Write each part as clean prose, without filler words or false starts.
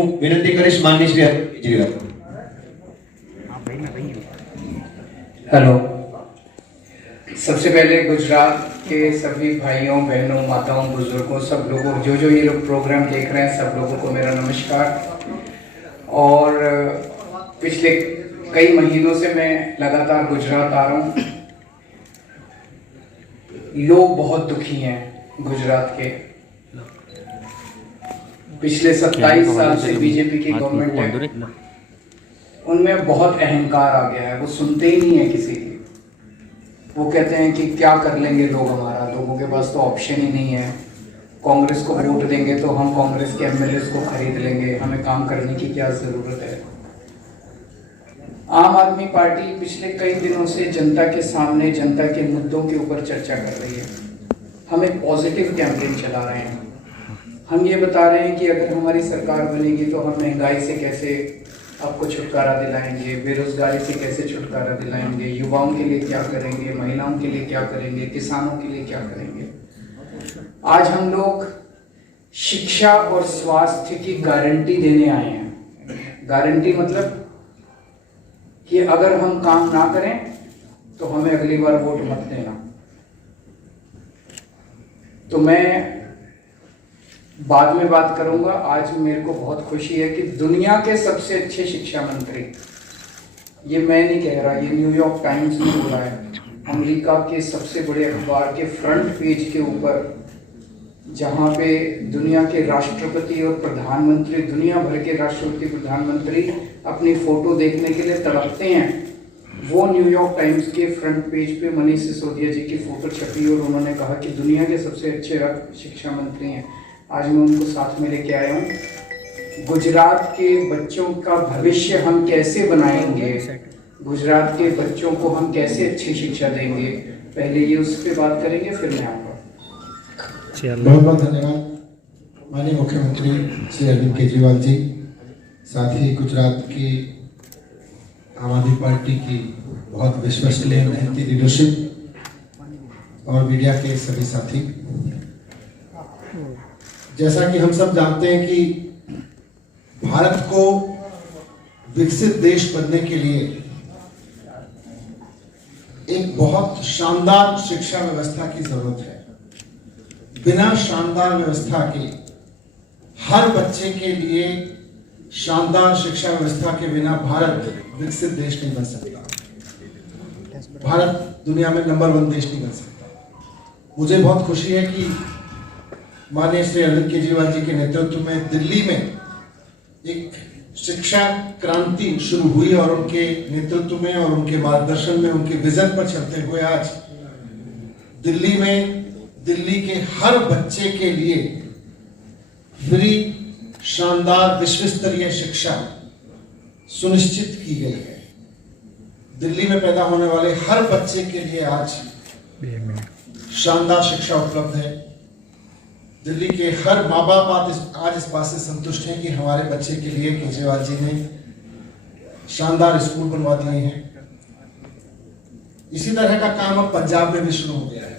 विनंती करीश माननीय श्री अरविंद केजरीवाल। हेलो, सबसे पहले गुजरात के सभी भाइयों बहनों माताओं बुजुर्गों सब लोगों जो ये लोग प्रोग्राम देख रहे हैं सब लोगों को मेरा नमस्कार। और पिछले कई महीनों से मैं लगातार गुजरात आ रहा हूँ। लोग बहुत दुखी हैं गुजरात के। पिछले 27 साल से बीजेपी की गवर्नमेंट है, उनमें बहुत अहंकार आ गया है। वो सुनते ही नहीं है किसी की। वो कहते हैं कि क्या कर लेंगे लोग हमारा, लोगों के पास तो ऑप्शन ही नहीं है। कांग्रेस को वोट देंगे तो हम कांग्रेस के एमएलए को खरीद लेंगे, हमें काम करने की क्या जरूरत है। आम आदमी पार्टी पिछले कई दिनों से जनता के सामने जनता के मुद्दों के ऊपर चर्चा कर रही है। हम एक पॉजिटिव कैंपेन चला रहे हैं। हम ये बता रहे हैं कि अगर हमारी सरकार बनेगी तो हम महंगाई से कैसे आपको छुटकारा दिलाएंगे, बेरोजगारी से कैसे छुटकारा दिलाएंगे, युवाओं के लिए क्या करेंगे, महिलाओं के लिए क्या करेंगे, किसानों के लिए क्या करेंगे। आज हम लोग शिक्षा और स्वास्थ्य की गारंटी देने आए हैं। गारंटी मतलब कि अगर हम काम ना करें तो हमें अगली बार वोट मत देना। तो मैं बाद में बात करूंगा। आज मेरे को बहुत खुशी है कि दुनिया के सबसे अच्छे शिक्षा मंत्री, ये मैं नहीं कह रहा, ये न्यूयॉर्क टाइम्स ने बोला है, अमेरिका के सबसे बड़े अखबार के फ्रंट पेज के ऊपर, जहां पे दुनिया के राष्ट्रपति और प्रधानमंत्री, दुनिया भर के राष्ट्रपति प्रधानमंत्री अपनी फोटो देखने के लिए तड़पते हैं, वो न्यूयॉर्क टाइम्स के फ्रंट पेज पे मनीष सिसोदिया जी की फोटो छपी और उन्होंने कहा कि दुनिया के सबसे अच्छे शिक्षा मंत्री हैं। आज मैं उनको साथ में लेके आया हूँ। गुजरात के बच्चों का भविष्य हम कैसे बनाएंगे, गुजरात के बच्चों को हम कैसे अच्छी शिक्षा देंगे, पहले ये उस पर बात करेंगे, फिर मैं आऊँगा। बहुत बहुत धन्यवाद माननीय मुख्यमंत्री श्री अरविंद केजरीवाल जी, साथ ही गुजरात की आम आदमी पार्टी की बहुत विश्वसनीय मेहनती लीडरशिप और मीडिया के सभी साथी। जैसा कि हम सब जानते हैं कि भारत को विकसित देश बनने के लिए एक बहुत शानदार शिक्षा व्यवस्था की जरूरत है। बिना शानदार व्यवस्था के, हर बच्चे के लिए शानदार शिक्षा व्यवस्था के बिना भारत विकसित देश नहीं बन सकता। भारत दुनिया में नंबर 1 देश नहीं बन सकता। मुझे बहुत खुशी है कि माननीय श्री अरविंद केजरीवाल जी के नेतृत्व में दिल्ली में एक शिक्षा क्रांति शुरू हुई और उनके नेतृत्व में और उनके मार्गदर्शन में, उनके विजन पर चलते हुए आज दिल्ली में दिल्ली के हर बच्चे के लिए फ्री शानदार विश्व स्तरीय शिक्षा सुनिश्चित की गई है। दिल्ली में पैदा होने वाले हर बच्चे के लिए आज शानदार शिक्षा उपलब्ध है। दिल्ली के हर माँ बाप आज इस बात से संतुष्ट हैं कि हमारे बच्चे के लिए केजरीवाल जी ने शानदार स्कूल बनवा दिए हैं। इसी तरह का काम अब पंजाब में भी शुरू हो गया है।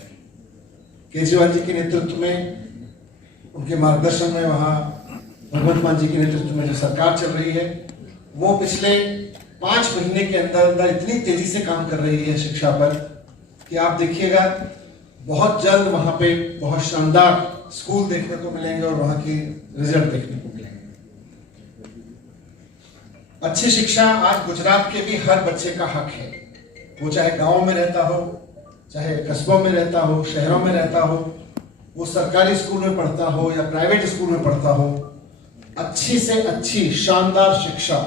केजरीवाल जी के नेतृत्व में, उनके मार्गदर्शन में, वहाँ भगवंत मान जी के नेतृत्व में जो सरकार चल रही है, वो पिछले 5 महीने के अंदर अंदर इतनी तेजी से काम कर रही है शिक्षा पर कि आप देखिएगा बहुत जल्द वहाँ पे बहुत शानदार स्कूल देखने को मिलेंगे और वहाँ की रिजल्ट देखने को मिलेंगे। अच्छी शिक्षा आज गुजरात के भी हर बच्चे का हक है। वो चाहे गांव में रहता हो, चाहे कस्बों में रहता हो, शहरों में रहता हो, वो सरकारी स्कूल में पढ़ता हो या प्राइवेट स्कूल में पढ़ता हो, अच्छी से अच्छी शानदार शिक्षा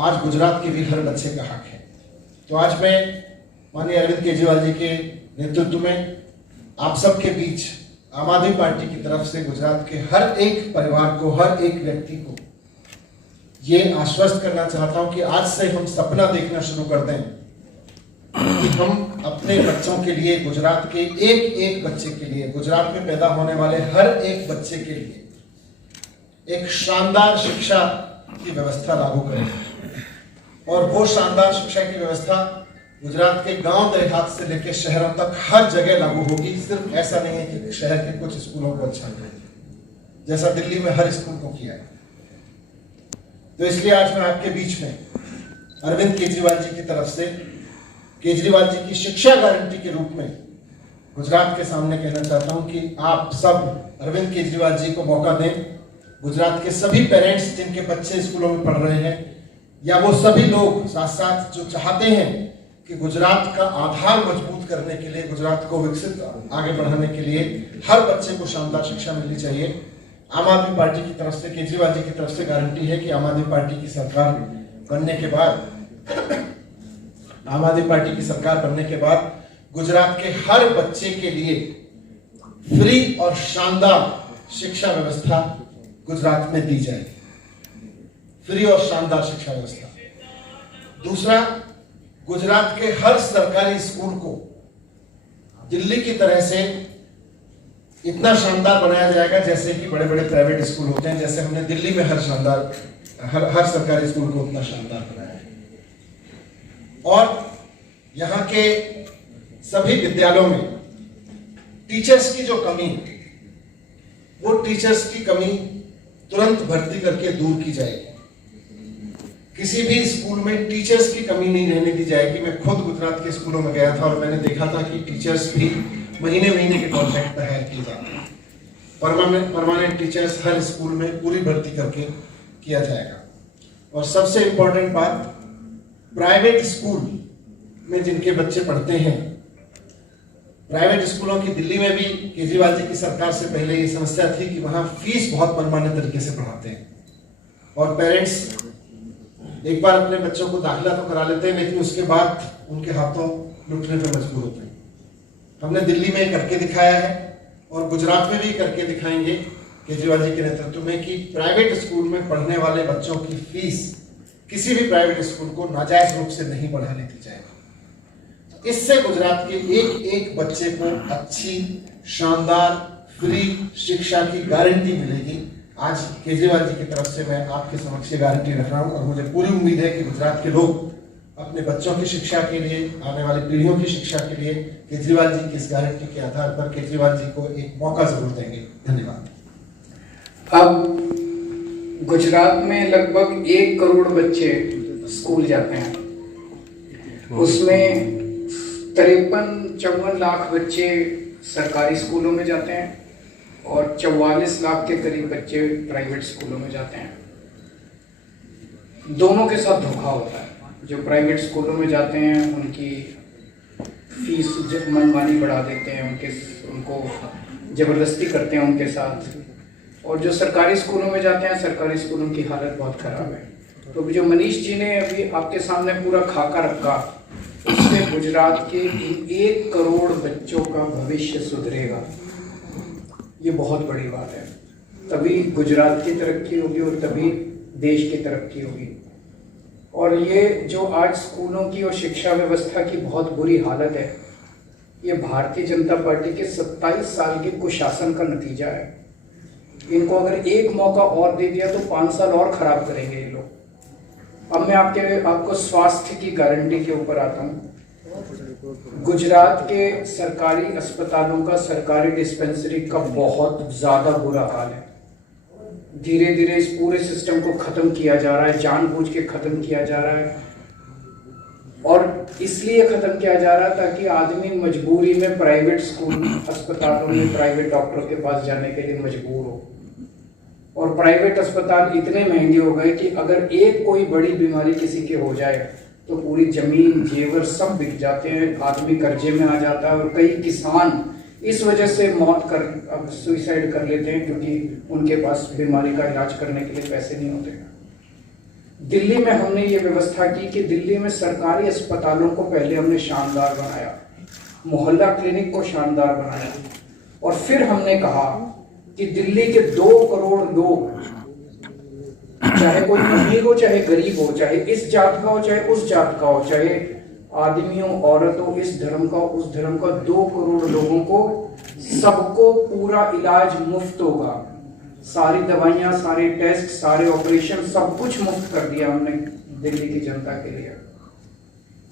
आज गुजरात के भी हर बच्चे का हक है। तो आज मैं माननीय अरविंद केजरीवाल जी के नेतृत्व में आप सबके बीच आम आदमी पार्टी की तरफ से गुजरात के हर एक परिवार को, हर एक व्यक्ति को ये आश्वस्त करना चाहता हूं कि आज से हम सपना देखना शुरू कर दें कि हम अपने बच्चों के लिए, गुजरात के एक एक बच्चे के लिए, गुजरात में पैदा होने वाले हर एक बच्चे के लिए एक शानदार शिक्षा की व्यवस्था लागू करें। और वो शानदार शिक्षा की व्यवस्था गुजरात के गांव देहात से लेकर शहरों तक हर जगह लागू होगी। सिर्फ ऐसा नहीं है कि शहर के कुछ स्कूलों को अच्छा करें, जैसा दिल्ली में हर स्कूल को किया है। तो इसलिए आज मैं आपके बीच में अरविंद केजरीवाल जी की तरफ से केजरीवाल जी की शिक्षा गारंटी के रूप में गुजरात के सामने कहना चाहता हूं कि आप सब अरविंद केजरीवाल जी को मौका दें। गुजरात के सभी पेरेंट्स जिनके बच्चे स्कूलों में पढ़ रहे हैं, या वो सभी लोग साथ साथ जो चाहते हैं कि गुजरात का आधार मजबूत करने के लिए, गुजरात को विकसित आगे बढ़ाने के लिए हर बच्चे को शानदार शिक्षा मिलनी चाहिए। आम आदमी पार्टी की तरफ से, केजरीवाल जी की तरफ से गारंटी है कि आम आदमी पार्टी की सरकार बनने के बाद गुजरात के हर बच्चे के लिए फ्री और शानदार शिक्षा व्यवस्था गुजरात में दी जाएगी। फ्री और शानदार शिक्षा व्यवस्था। दूसरा, गुजरात के हर सरकारी स्कूल को दिल्ली की तरह से इतना शानदार बनाया जाएगा जैसे कि बड़े बड़े प्राइवेट स्कूल होते हैं। जैसे हमने दिल्ली में हर सरकारी स्कूल को उतना शानदार बनाया है। और यहाँ के सभी विद्यालयों में टीचर्स की जो कमी, वो टीचर्स की कमी तुरंत भर्ती करके दूर की जाएगी। किसी भी स्कूल में टीचर्स की कमी नहीं रहने दी जाएगी। मैं खुद गुजरात के स्कूलों में गया था और मैंने देखा था कि टीचर्स भी महीने महीने के कॉन्ट्रैक्ट पर हायर किए जाते हैं। परमानेंट टीचर्स हर स्कूल में पूरी भर्ती करके किया जाएगा। और सबसे इंपॉर्टेंट बात, प्राइवेट स्कूल में जिनके बच्चे पढ़ते हैं, प्राइवेट स्कूलों की दिल्ली में भी केजरीवाल जी की सरकार से पहले ये समस्या थी कि वहां फीस बहुत मनमाने तरीके से पढ़ाते हैं और पेरेंट्स एक बार अपने बच्चों को दाखिला तो करा लेते हैं, लेकिन उसके बाद उनके हाथों लुटने पर मजबूर होते हैं। हमने दिल्ली में करके दिखाया है और गुजरात में भी करके दिखाएंगे केजरीवाल जी के नेतृत्व में कि प्राइवेट स्कूल में पढ़ने वाले बच्चों की फीस किसी भी प्राइवेट स्कूल को नाजायज रूप से नहीं बढ़ाने दी जाएगी। इससे गुजरात के एक एक बच्चे को अच्छी शानदार फ्री शिक्षा की गारंटी मिलेगी। आज केजरीवाल जी की तरफ से मैं आपके समक्ष गारंटी रख रहा हूं और मुझे पूरी उम्मीद है कि गुजरात के लोग अपने बच्चों की शिक्षा के लिए, आने वाली पीढ़ियों की शिक्षा के लिए केजरीवाल जी की इस गारंटी के आधार पर केजरीवाल जी को एक मौका जरूर देंगे। धन्यवाद। अब गुजरात में लगभग 1 करोड़ बच्चे स्कूल जाते हैं। उसमें 53-54 लाख बच्चे सरकारी स्कूलों में जाते हैं और 44 लाख के करीब बच्चे प्राइवेट स्कूलों में जाते हैं। दोनों के साथ धोखा होता है। जो प्राइवेट स्कूलों में जाते हैं उनकी फीस मनमानी बढ़ा देते हैं, उनको ज़बरदस्ती करते हैं उनके साथ, और जो सरकारी स्कूलों में जाते हैं, सरकारी स्कूलों की हालत बहुत ख़राब है। तो जो मनीष जी ने अभी आपके सामने पूरा खाका रखा, उससे गुजरात के 1 करोड़ बच्चों का भविष्य सुधरेगा। ये बहुत बड़ी बात है। तभी गुजरात की तरक्की होगी और तभी देश की तरक्की होगी। और ये जो आज स्कूलों की और शिक्षा व्यवस्था की बहुत बुरी हालत है, ये भारतीय जनता पार्टी के 27 साल के कुशासन का नतीजा है। इनको अगर एक मौका और दे दिया तो 5 साल और खराब करेंगे ये लोग। अब मैं आपको स्वास्थ्य की गारंटी के ऊपर आता हूँ। गुजरात के सरकारी अस्पतालों का, सरकारी डिस्पेंसरी का बहुत ज़्यादा बुरा हाल है। धीरे धीरे इस पूरे सिस्टम को ख़त्म किया जा रहा है, जानबूझ के ख़त्म किया जा रहा है। और इसलिए ख़त्म किया जा रहा है ताकि आदमी मजबूरी में प्राइवेट स्कूल अस्पतालों में प्राइवेट डॉक्टरों के पास जाने के लिए मजबूर हो। और प्राइवेट अस्पताल इतने महंगे हो गए कि अगर एक कोई बड़ी बीमारी किसी के हो जाए तो पूरी ज़मीन जेवर सब बिक जाते हैं, आदमी कर्जे में आ जाता है। और कई किसान इस वजह से अब सुइसाइड कर लेते हैं क्योंकि उनके पास बीमारी का इलाज करने के लिए पैसे नहीं होते। दिल्ली में हमने ये व्यवस्था की कि दिल्ली में सरकारी अस्पतालों को पहले हमने शानदार बनाया, मोहल्ला क्लिनिक को शानदार बनाया, और फिर हमने कहा कि दिल्ली के 2 करोड़ लोग, चाहे कोई अमीर हो चाहे गरीब हो, चाहे इस जात का हो चाहे उस जात का हो, चाहे आदमी हो औरत हो, इस धर्म का उस धर्म का, 2 करोड़ लोगों को सबको पूरा इलाज मुफ्त होगा। सारी दवाइयाँ, सारे टेस्ट, सारे ऑपरेशन, सब कुछ मुफ्त कर दिया हमने दिल्ली की जनता के लिए।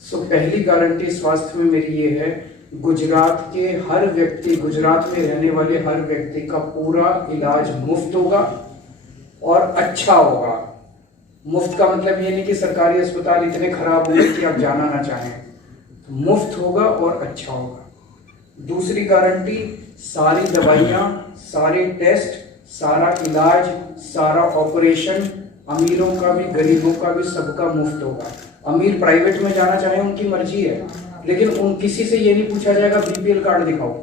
सो पहली गारंटी स्वास्थ्य में मेरी ये है, गुजरात के हर व्यक्ति, गुजरात में रहने वाले हर व्यक्ति का पूरा इलाज मुफ्त होगा और अच्छा होगा। मुफ्त का मतलब ये नहीं कि सरकारी अस्पताल इतने खराब होंगे कि आप जाना ना चाहें, तो मुफ्त होगा और अच्छा होगा। दूसरी गारंटी, सारी दवाइयाँ, सारे टेस्ट, सारा इलाज, सारा ऑपरेशन, अमीरों का भी गरीबों का भी सबका मुफ्त होगा। अमीर प्राइवेट में जाना चाहे उनकी मर्जी है, लेकिन उन किसी से ये नहीं पूछा जाएगा बीपीएल कार्ड दिखाओ।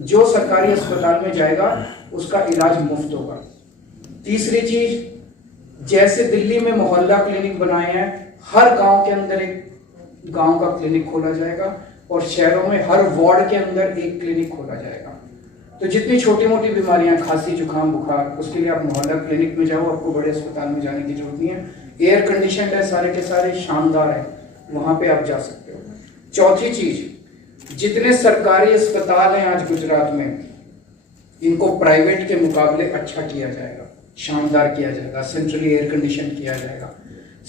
जो सरकारी अस्पताल में जाएगा उसका इलाज मुफ्त होगा। तीसरी चीज, जैसे दिल्ली में मोहल्ला क्लिनिक बनाए हैं, हर गांव के अंदर एक गांव का क्लिनिक खोला जाएगा और शहरों में हर वार्ड के अंदर एक क्लिनिक खोला जाएगा। तो जितनी छोटी मोटी बीमारियां, खांसी, जुकाम, बुखार, उसके लिए आप मोहल्ला क्लिनिक में जाओ, आपको बड़े अस्पताल में जाने की जरूरत नहीं है। एयर कंडीशन है, सारे के सारे शानदार है, वहां पे आप जा सकते हो। चौथी चीज, जितने सरकारी अस्पताल हैं आज गुजरात में, इनको प्राइवेट के मुकाबले अच्छा किया जाएगा, शानदार किया जाएगा, सेंट्रली एयर कंडीशन किया जाएगा।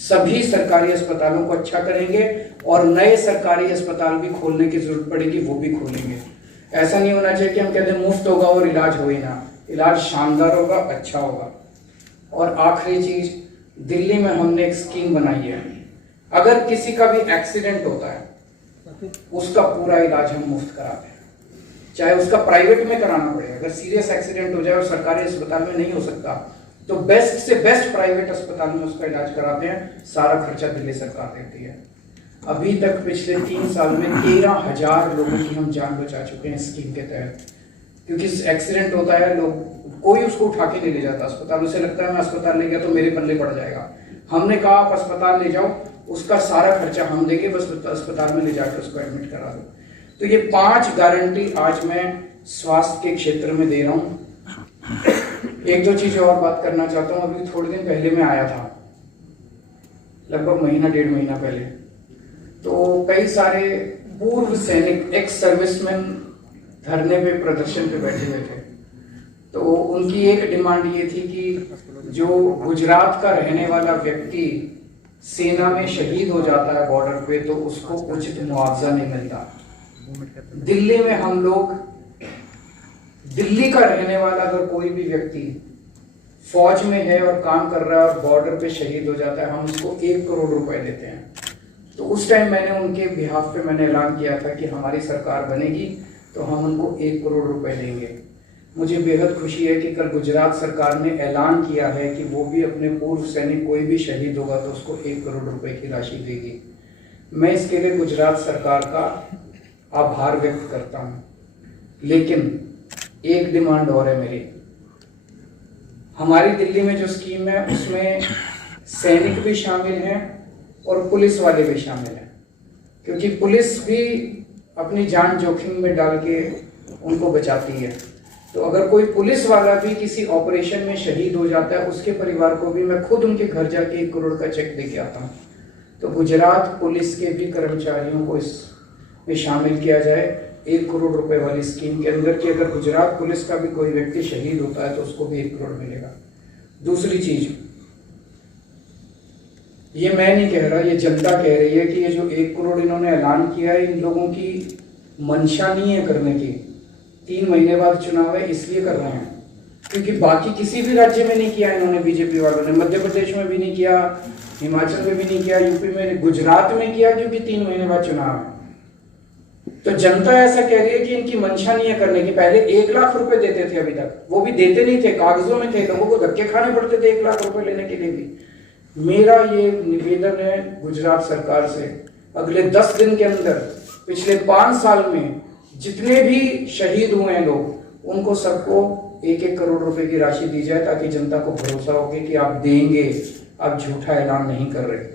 सभी सरकारी अस्पतालों को अच्छा करेंगे और नए सरकारी अस्पताल भी खोलने की जरूरत पड़ेगी, वो भी खोलेंगे। ऐसा नहीं होना चाहिए कि हम कहते हैं मुफ्त होगा और इलाज हो ही ना, इलाज शानदार होगा, अच्छा होगा। और आखिरी चीज, दिल्ली में हमने एक स्कीम बनाई है, अगर किसी का भी एक्सीडेंट होता है उसका पूरा इलाज हम मुफ्त कराते हैं, चाहे उसका प्राइवेट में कराना पड़े। अगर सीरियस एक्सीडेंट हो जाए और सरकारी अस्पताल में नहीं हो सकता तो बेस्ट से बेस्ट प्राइवेट अस्पताल में उसका इलाज कराते हैं, सारा खर्चा दिल्ली सरकार देती है। अभी तक पिछले 3 साल में 13,000 लोगों की हम जान बचा चुके हैं स्कीम के तहत। क्योंकि एक्सीडेंट होता है, लोग कोई उसको उठा के नहीं ले जाता अस्पताल, उसे लगता है मैं अस्पताल ले गया तो मेरे पल्ले पड़ जाएगा। हमने कहा आप अस्पताल ले जाओ, उसका सारा खर्चा हम देंगे, बस अस्पताल में ले जाकर उसको एडमिट करा दो। तो ये 5 गारंटी आज मैं स्वास्थ्य के क्षेत्र में दे रहा हूँ। एक दो चीजें और बात करना चाहता हूँ। अभी थोड़े दिन पहले मैं आया था, लगभग महीना 1.5 महीना पहले, तो कई सारे पूर्व सैनिक, एक्स सर्विसमैन धरने पे, प्रदर्शन पे बैठे हुए थे। तो उनकी एक डिमांड ये थी कि जो गुजरात का रहने वाला व्यक्ति सेना में शहीद हो जाता है बॉर्डर पे, तो उसको उचित मुआवजा नहीं मिलता। दिल्ली में हम लोग, दिल्ली का रहने वाला अगर कोई भी व्यक्ति फौज में है और काम कर रहा है और बॉर्डर पे शहीद हो जाता है, हम उसको 1 करोड़ रुपए देते हैं। तो उस टाइम मैंने उनके बिहाफ पे मैंने ऐलान किया था कि हमारी सरकार बनेगी तो हम उनको 1 करोड़ रुपए देंगे। मुझे बेहद खुशी है कि कल गुजरात सरकार ने ऐलान किया है कि वो भी अपने पूर्व सैनिक, कोई भी शहीद होगा तो उसको 1 करोड़ रुपए की राशि देगी। मैं इसके लिए गुजरात सरकार का आभार व्यक्त करता हूँ। लेकिन एक डिमांड और है मेरी। हमारी दिल्ली में जो स्कीम है उसमें सैनिक भी शामिल हैं और पुलिस वाले भी शामिल हैं, क्योंकि पुलिस भी अपनी जान जोखिम में डाल के उनको बचाती है। तो अगर कोई पुलिस वाला भी किसी ऑपरेशन में शहीद हो जाता है, उसके परिवार को भी मैं खुद उनके घर जाके 1 करोड़ का चेक दे के आता हूँ। तो गुजरात पुलिस के भी कर्मचारियों को इसमें शामिल किया जाए 1 करोड़ रुपए वाली स्कीम के अंदर, कि अगर गुजरात पुलिस का भी कोई व्यक्ति शहीद होता है तो उसको भी 1 करोड़ मिलेगा। दूसरी चीज, ये मैं नहीं कह रहा, ये जनता कह रही है कि ये जो 1 करोड़ इन्होंने ऐलान किया है, इन लोगों की मंशा नहीं है करने की। 3 महीने बाद चुनाव है इसलिए कर रहे हैं, क्योंकि बाकी किसी भी राज्य में नहीं किया इन्होंने, बीजेपी वालों ने मध्य प्रदेश में भी नहीं किया, हिमाचल में भी नहीं किया, यूपी में, गुजरात में किया क्योंकि 3 महीने बाद चुनाव है। तो जनता ऐसा कह रही है कि इनकी मंशा नहीं है करने की। पहले 1 लाख रुपए देते थे, अभी तक वो भी देते नहीं थे, कागजों में थे, लोगों को धक्के खाने पड़ते थे 1 लाख रुपए लेने के लिए भी। मेरा ये निवेदन है गुजरात सरकार से, अगले 10 दिन के अंदर पिछले 5 साल में जितने भी शहीद हुए हैं लोग, उनको सबको 1-1 करोड़ रुपए की राशि दी जाए, ताकि जनता को भरोसा हो कि आप देंगे, आप झूठा ऐलान नहीं कर रहे।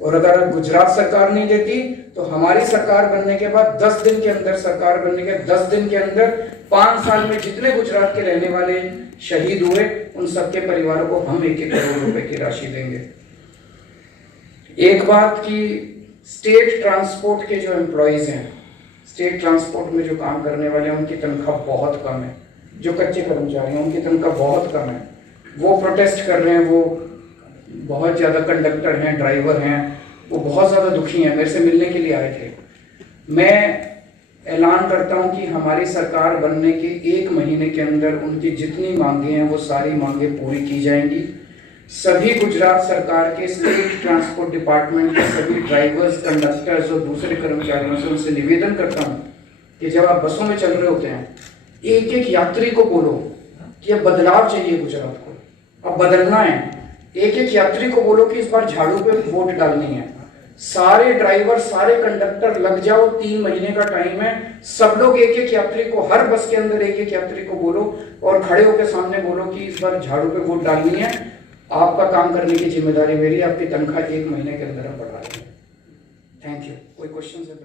और अगर गुजरात सरकार नहीं देती तो हमारी सरकार बनने के बाद 10 दिन के अंदर, सरकार बनने के 10 दिन के अंदर 5 साल में जितने गुजरात के रहने वाले शहीद हुए, उन सबके परिवारों को हम 1-1 करोड़ रुपए की राशि देंगे। एक बात की, स्टेट ट्रांसपोर्ट के जो एम्प्लॉयज हैं, स्टेट ट्रांसपोर्ट में जो काम करने वाले हैं, उनकी तनख्वाह बहुत कम है। जो कच्चे कर्मचारी हैं उनकी तनख्वाह बहुत कम है। वो प्रोटेस्ट कर रहे हैं, वो बहुत ज़्यादा कंडक्टर हैं, ड्राइवर हैं, वो बहुत ज़्यादा दुखी हैं, मेरे से मिलने के लिए आए थे। मैं ऐलान करता हूं कि हमारी सरकार बनने के 1 महीने के अंदर उनकी जितनी मांगे हैं वो सारी मांगे पूरी की जाएंगी। सभी गुजरात सरकार के स्टेट ट्रांसपोर्ट डिपार्टमेंट के सभी ड्राइवर्स, कंडक्टर्स और दूसरे कर्मचारियों से उनसे निवेदन करता हूँ कि जब आप बसों में चल रहे होते हैं, एक एक यात्री को बोलो कि अब बदलाव चाहिए गुजरात को, अब बदलना है। एक एक यात्री को बोलो कि इस बार झाड़ू पे वोट डालनी है। सारे ड्राइवर, सारे कंडक्टर लग जाओ, 3 महीने का टाइम है। सब लोग एक एक यात्री को, हर बस के अंदर एक एक यात्री को बोलो और खड़े होकर सामने बोलो कि इस बार झाड़ू पे वोट डालनी है। आपका काम करने की जिम्मेदारी मेरी, आपकी तनख्वाह 1 महीने के अंदर बढ़ रही है। Thank you. कोई क्वेश्चन है?